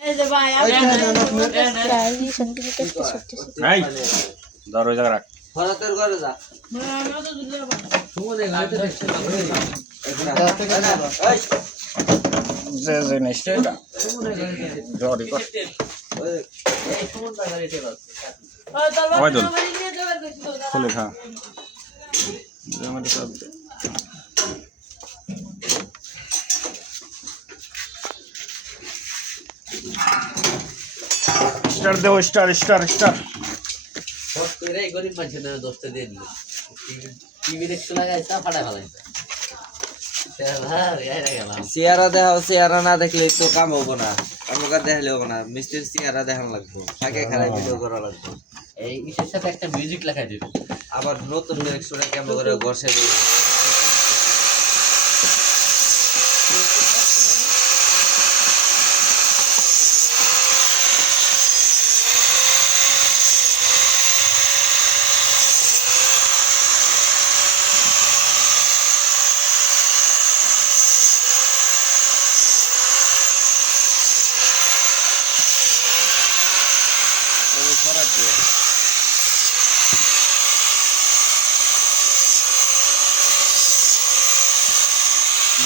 এই যে ভাই এই ধর ওই জায়গা রাখ ফরাতের ঘরে যা সুমনে গাড়িতে দেখতে এই যে জিনিসটা এটা সুমনে গাড়িতে জরি কর এই সুমনটা গাড়িতে বস ওই দল খুলে খা আমাদের সব স্টার দেও স্টার স্টার স্টার বস করে এই গরিব মানুষ না দোস্তে দিয়ে দিল টিভি দেখতে লাগাইছা ফাটা ফেলাইছা চেহারা না দেখলে তো কাম হবো না আমাকে দেখলে হবো না মিস্ত্রির চেহারা দেখানো লাগবো আগে খারাপ ভিডিও করা লাগবো এই ইসের সাথে একটা মিউজিক লাগাই দিবে আবার নতুন ডিরেকশনে কেমন করে বসে দিবে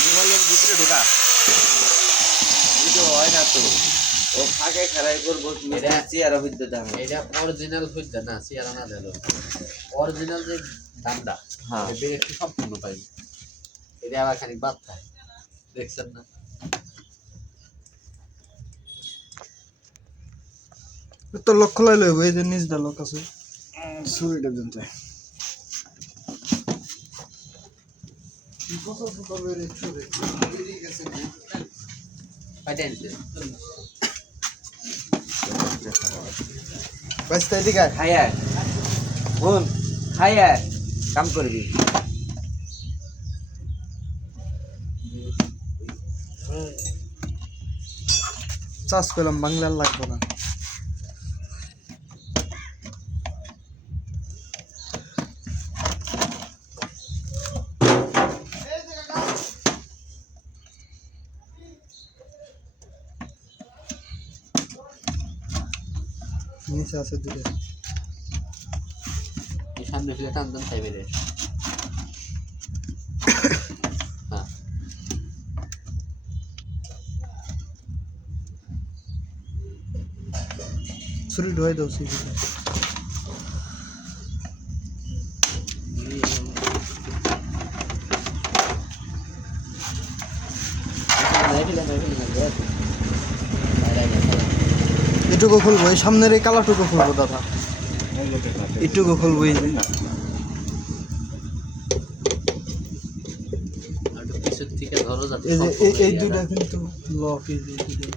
মোবাইলের ভিতরে ঢোকা ভিডিও হয় না তো ও ফাঁকে খেলাই করবো চেয়ারা হইতে দাম এটা অরিজিনাল হইতে না চেয়ারা না দিল অরিজিনাল যে দামটা হ্যাঁ বের একটু সম্পূর্ণ পাইবে এটা আবার খানিক বাদ থাকে দেখছেন না তো লক্ষ্য লাইলে এই যে নিজ দা লোক আছে সুইটা দিন চাই বাইস্তা এদিকে খাইয়া বোন খাইয়া কাম করবি চাষ করলাম বাংলার লাগবে না নিচে আছে দুটো এই সামনে ফিরে টান টান চাইবে রে হ্যাঁ ছুরি ঢোয়াই দাও সিটি এটুকু খুলবো এই সামনের এই কালাটুকু খুলবো দাদা এটুকু খুলবো এই পিছন থেকে ধরো যাতে যে এই দুইটা কিন্তু লক এই যে দুইটা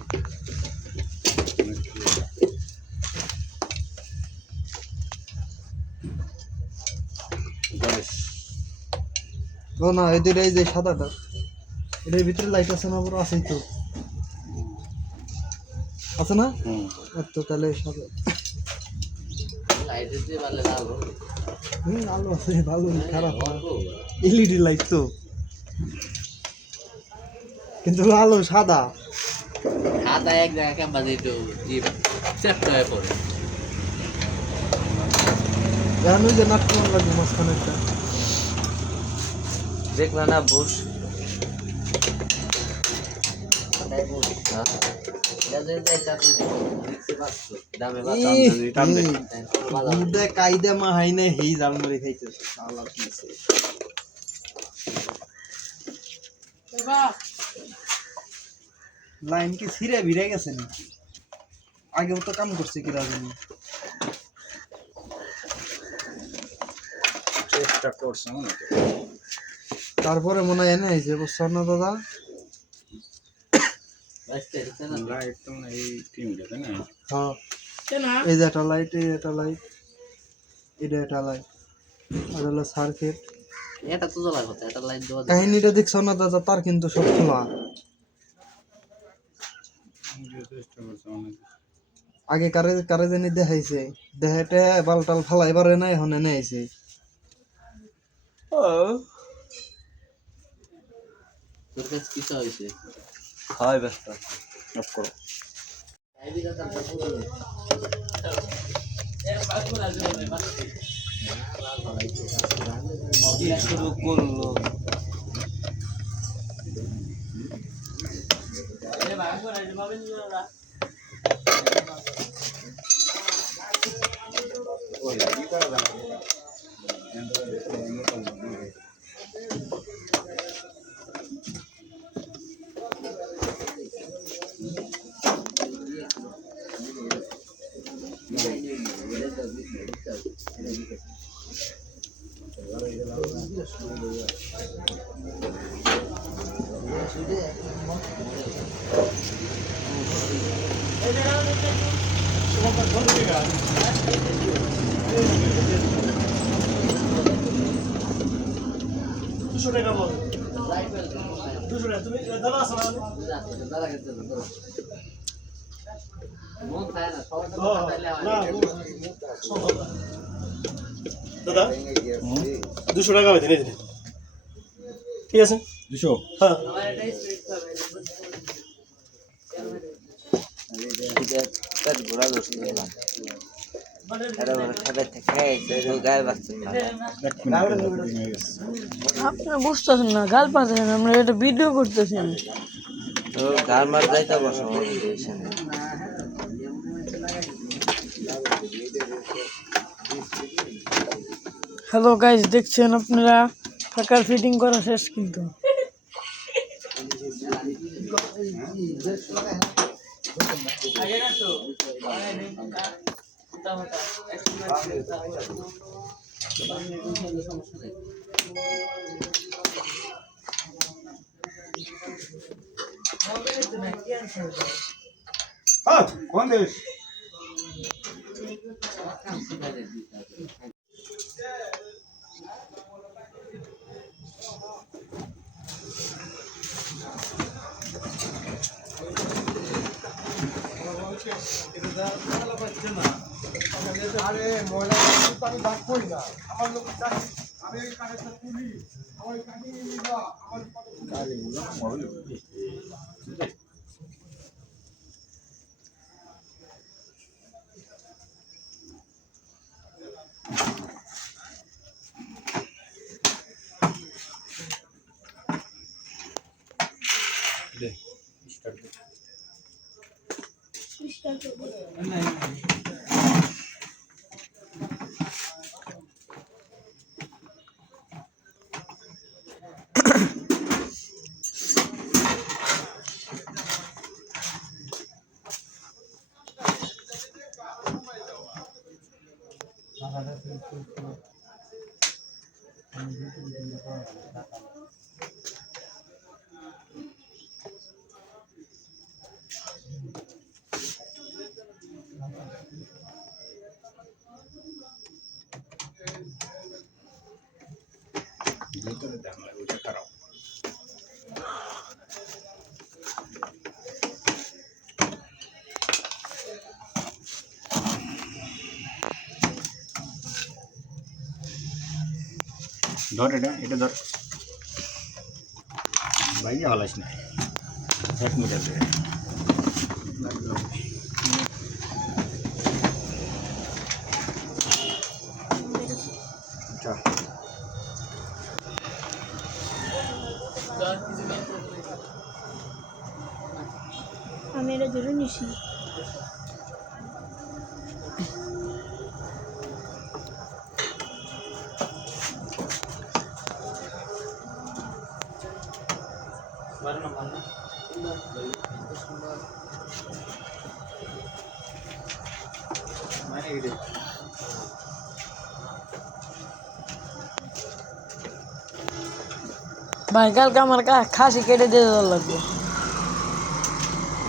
ও না এই দুইটা এই যে সাদাটা এটার ভিতরে লাইট আছে না বড় আছেই তো আছে না তো তাহলে সাদা লাইট দিয়ে ভালো লাগলো আলো আছে ভালো খারাপ এলইডি লাইট তো কিন্তু আলো সাদা সাদা এক জায়গা কেমন একটু চেপটা হয়ে পড়ে জানো যে নাট কেমন লাগবে মাঝখানে একটা দেখলা না বুশ কায়দা মা হাই না হেই জাল মারি খাইতেছে শালা পিছে লাইন কি ছিঁড়ে ভিড়ে গেছে নাকি আগেও তো কাম করছে কি রাজনী চেষ্টা করছে মনে তারপরে মনে হয় এনে হয়েছে বুঝছো না দাদা লাইট তো না এই টিমটা না হ্যাঁ এই যে একটা লাইট এই একটা লাইট এটা একটা লাইট আর হলো সার্কিট এটা তো জ্বলা কথা এটা লাইট দেওয়া কাহিনীটা দেখছো না দাদা তার কিন্তু সব খোলা আগে কারে কারে জানি দেখাইছে দেখাইতে বালটাল ফালাই পারে না এখন এনে আইছে তোর কাছে কিছু হয়েছে হয় ব্যস্ত অফ করো শুরু করলো দাদা 200 টাকা বেঁধে নিয়ে দিলেন ঠিক আছে 200 হ্যাঁ ঘোরা দোষ গায়ে বাচ্চা আপনারা বুঝতেছেন না গাল পাচ্ছেন আমরা এটা ভিডিও করতেছি আমি গাল মার যাইতে বসো হ্যালো গাইস দেখছেন আপনারা ফাঁকার ফিটিং করা শেষ কিন্তু হ্যাঁ কোন দেশ আরে ময়লা পানি দাগ করি না আমার লোক আমি কানেকশন তুলি আমার কাটি নিবা আমার ধর এটা ধর ভাইয়া হলাস না 1 মিটার ধরে আমি এটা ধরে নিছি ভাই কালকে আমার খাসি কেটে দিয়ে দেওয়ার লাগবে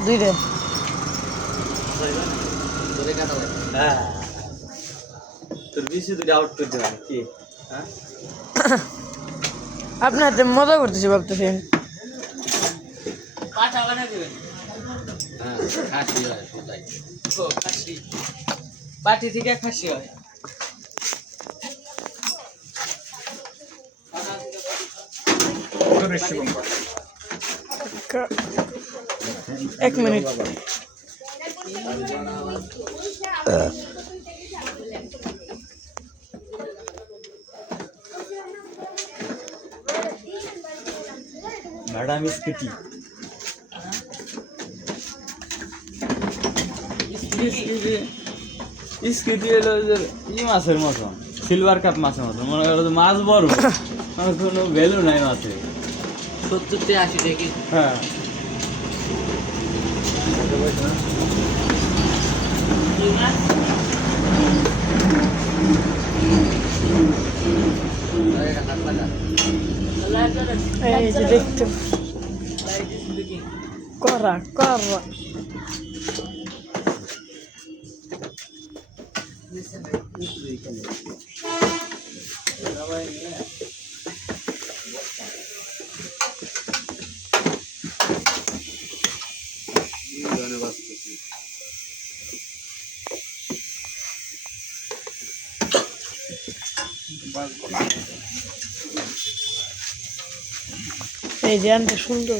2টা হ্যাঁ তোর বেশি দুটো আউট করে দেবেন কি হ্যাঁ আপনার হাতে মজা করতেছি ভাবতেছেন হ্যাঁ খাসি হয় সেটাই পাটি থেকে খাসি হয় তোর Shivam 1 minute madam scooty scooty হলো যে ই মাছের মতন সিলভার কাপ মাছের মতন মনে করো যে মাছ বড় মানে কোনো ভ্যালু নাই মাছে 70 থেকে 80 টাকা হ্যাঁ এই যে দেখতে করা করা এই যে আনতে সুন্দর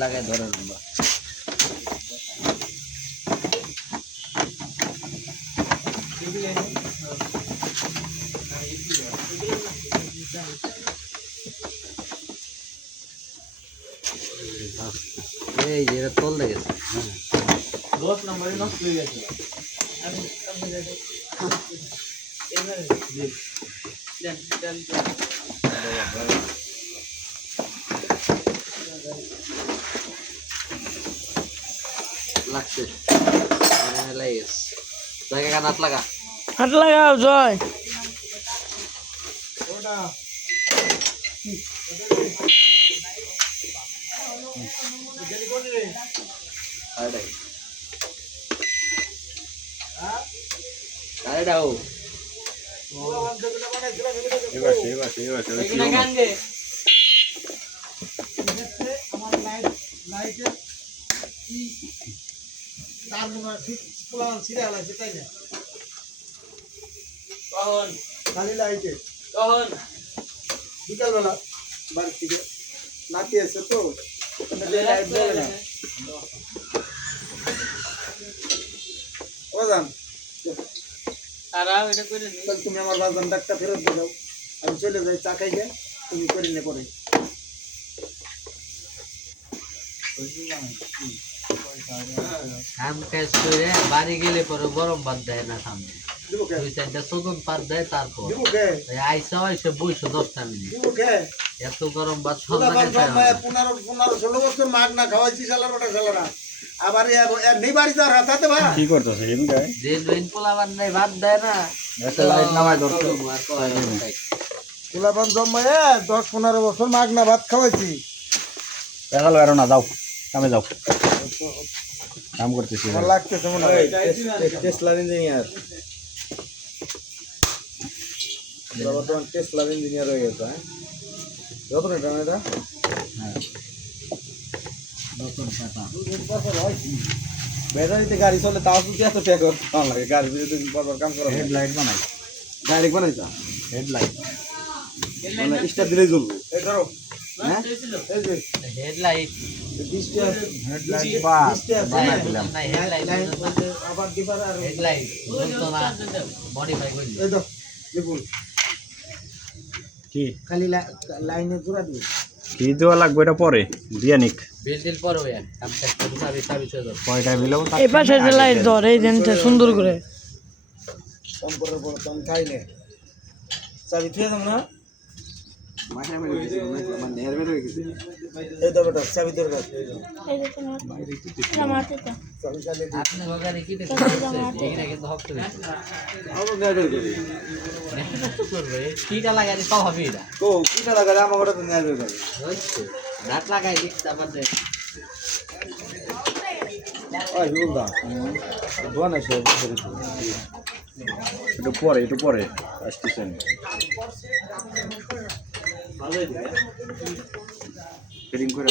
লাগাই ধরে লম্বা এই যেটা তল লেগেছে 10 নম্বরে নষ্ট হয়ে গেছে লাগছে লেগেছে জায়গা কানাত লাগা হাত লাগাও জয় আরে দাও এবার আমার লাইটের কি তার মনে হয় ঠিক প্লান ছিঁড়ে আলাইছে তাই না কখন খালি লাইটে কখন বিকালবেলা বাড়ি থেকে নাতি এসে তো লাইট জ্বলে না ওজান তাহলে তুমি আমার বাজান ডাক্তার ফেরত দিয়ে দাও আমি চলে যাই চা খাইকে তুমি করে নে পরে কাম কাজ করে বাড়ি গেলে পরে গরম ভাত দেয় না সামনে দিব কে 2-4টা সদন পার দেয় তারপর দিব কে আইসা এসে বইসো 10টা মিনিট দিব কে এত গরম ভাত পুরা সন্ধ্যা বান মায়া 15-16 বছর মাগ না খাওয়াইছি শালার ওটা শালারা আবার নেই বাড়ি যার হাতে ভাই কি করতেছে এমনি যে নইন পোলাবার নাই ভাত দেয় না একটা লাইট নামাই ধরতো পোলাপান জন্মায় 10-15 বছর মাগ না ভাত খাওয়াইছি দেখালো আর না যাও কামে যাও কাম করতেছি আমার লাগতেছে মনে হয় টেসলা ইঞ্জিনিয়ার বর্তমান টেসলা ইঞ্জিনিয়ার হয়ে গেছে হ্যাঁ যত এটা এটা ব্যাটারিতে গাড়ি চলে তাও তো এত টাকা কম লাগে গাড়ি যদি বারবার কাম করা হেডলাইট বানাই ডাইরেক্ট বানাইছা হেডলাইট মানে স্টার্ট দিলেই জ্বলবে এই ধরো হ্যাঁ এই যে হেডলাইট ডিসটা হেডলাইট বা বানাই দিলাম না হেডলাইট আবার দিবার আর হেডলাইট তো না মডিফাই করলি এই দাও দেখুন কি খালি লাইনে জোড়া দিই কি দেওয়া লাগবে এটা পরে দিয়ে নিক বিল পরে ওই কাম কাজ করে সাবি চলে যাবে কয়টা বিলাবো এই পাশে যে লাইট ধরে এই দেনতে সুন্দর করে কম করে বড় কম খাইলে চাবি থুয়ে দাও না মাঠে মেরে গেছে মানে নেয়ার মেরে গেছে এই দাও বেটা চাবি দরকার এই যে তোমার মারতে তো চাবি চালিয়ে দিই আপনি ওখানে কি দেখতে এখানে কিন্তু হক করে আবার নেয়ার করে তো করবে কিটা লাগাই সব হবে এটা তো কিটা লাগা আমার ওটা নেয়ার করে হচ্ছে নাট লাগাই দিক তারপরে ওই হুলদা দোয়া না সে একটু পরে স্টেশন ফিটিং করে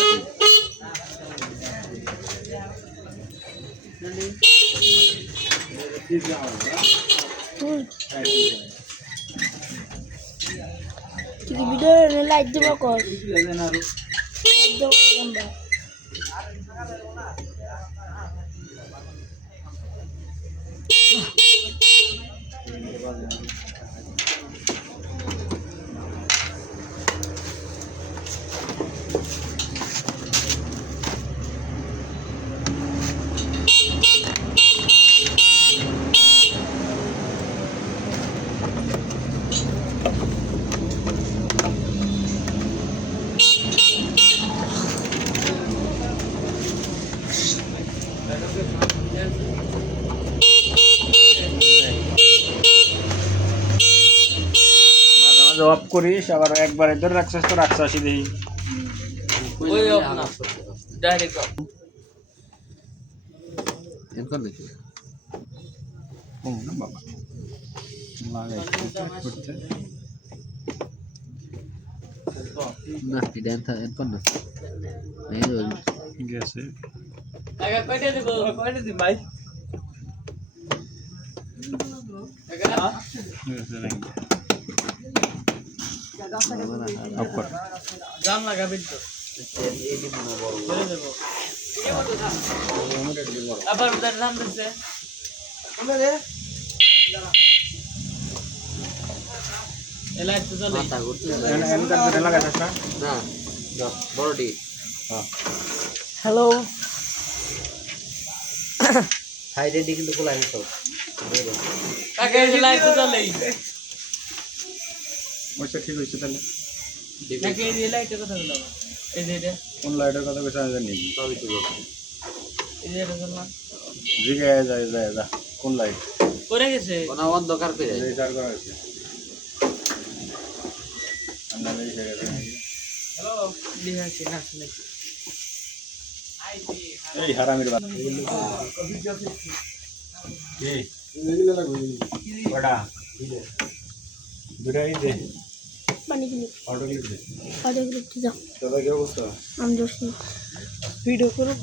তুই কি ভিডিও লাইট দিব কর একদম লম্বা মাঝে মাঝে অফ করিস আবার একবার ধরে রাখছিস তো রাখছি দেখি ওই আপনার ডাইরেক্ট এনকন নাকি না বাবা লাগাই করতে না এটা এনকন না এই গেছে টাকা কয়টা দিব ভাই গেছে নাকি অফ কর দাম লাগাবেন তো বলে দেব আবার ওদের দাম দিচ্ছে এলাই তো চলে মাথা ঘুরতে এনে লাগাইছিস না না বড়টি হ্যালো সাইডে দিকে কিন্তু খোলা আছে কাকে এলাই তো চলে ওইটা ঠিক হইছে তাহলে কাকে এলাই তো কথা বললাম এই যে এটা কোন লাইটের কথা কইছ জানি সবই তো এই যে এটা বললাম জিগে যায় যা কোন লাইট করে গেছে কোন অন্ধকার করে এই চার করা আছে আমরা এই জায়গায় হ্যালো দিহাছি নাচলে এই হারামির বাচ্চা কি বড়া দুটাই দে পানি কিনে অটো ক্লিপ দে অর্ডার করতে যাও দাদা কি অবস্থা আমি দোষী ভিডিও করো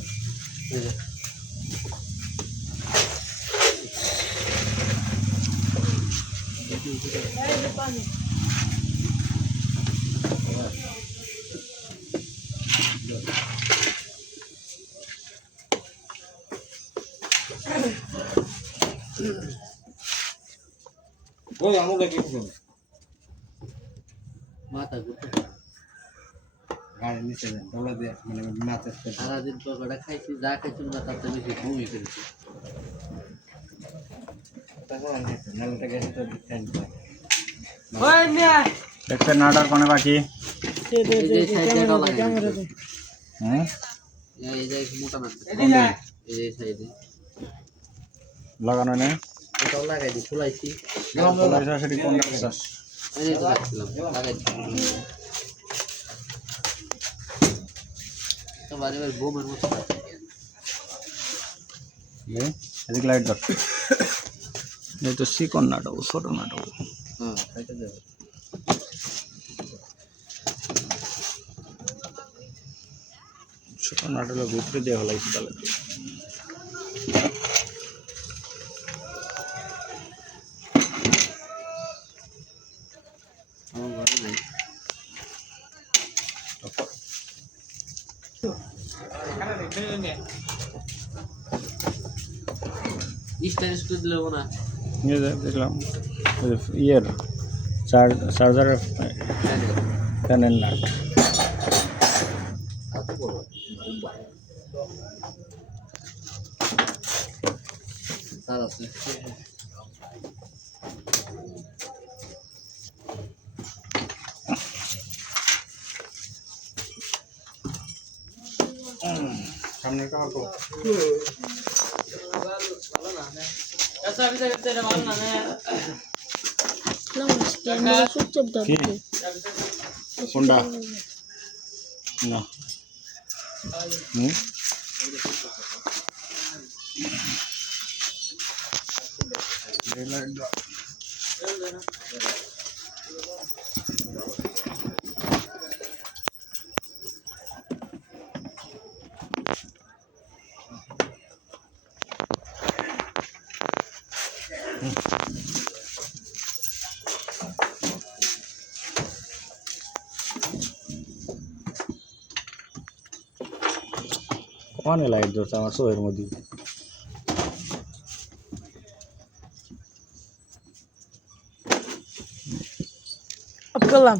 ওই আমু দেখি মাথা ঘুরতে গাড়ি নিচে দেন দৌড়া দে মানে মাথা সারাদিন পকোড়া খাইছি যা খাইছি না তার থেকে বেশি বমি করেছি তারপর আমি নালটা গেছে তো ডিসটেন্স ওই মিয়া দেখছেন নাটার কোনে বাকি দে দে দে ক্যামেরা দে হ্যাঁ এই যে মোটা না এদিকে এই যে সাইডে লাগানো নেই ওটাও লাগাই দি ফুলাইছি সেটি কোন রাখছিস এই যে তো রাখছিলাম লাগাই তো বারে বারে বোমের মতো এদিকে লাইট দাও এই তো চিকন নাটক ছোট নাটক হ্যাঁ এটা যাবে ছোট নাটকের ভিতরে দিয়ে হলাইছি তাহলে আমার ঘরে নাই স্টাইল স্টুড দেবো না নিয়ে দেখলাম ইয়ের চার্জারের ফ্যানের নাট এত বড় তার আছে সামনে কাপড় আচ্ছা আমি তো এটা ভালো না ক্যামেরা চুপচাপ দাও কি কোনটা না অনেক লাইট ধরছে আমার চোখের মধ্যে। অফ করলাম।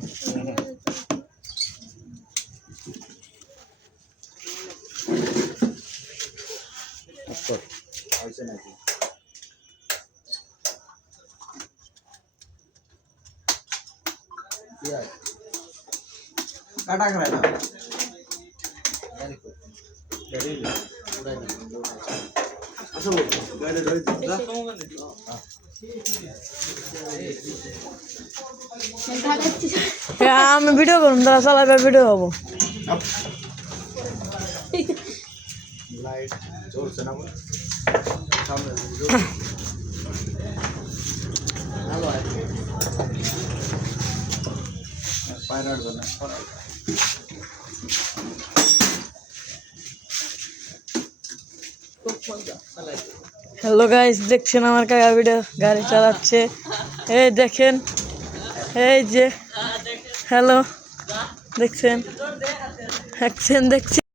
কাটা খায় না হ্যাঁ আমি ভিডিও করুন, তারা চালাবে ভিডিও হবো। লাইট চলছে না সামনে পায়রার জন্য হ্যালো গাইস, দেখছেন আমার কাকা ভিডিও গাড়ি চালাচ্ছে। এই দেখেন, এই যে হ্যালো দেখছেন দেখছেন।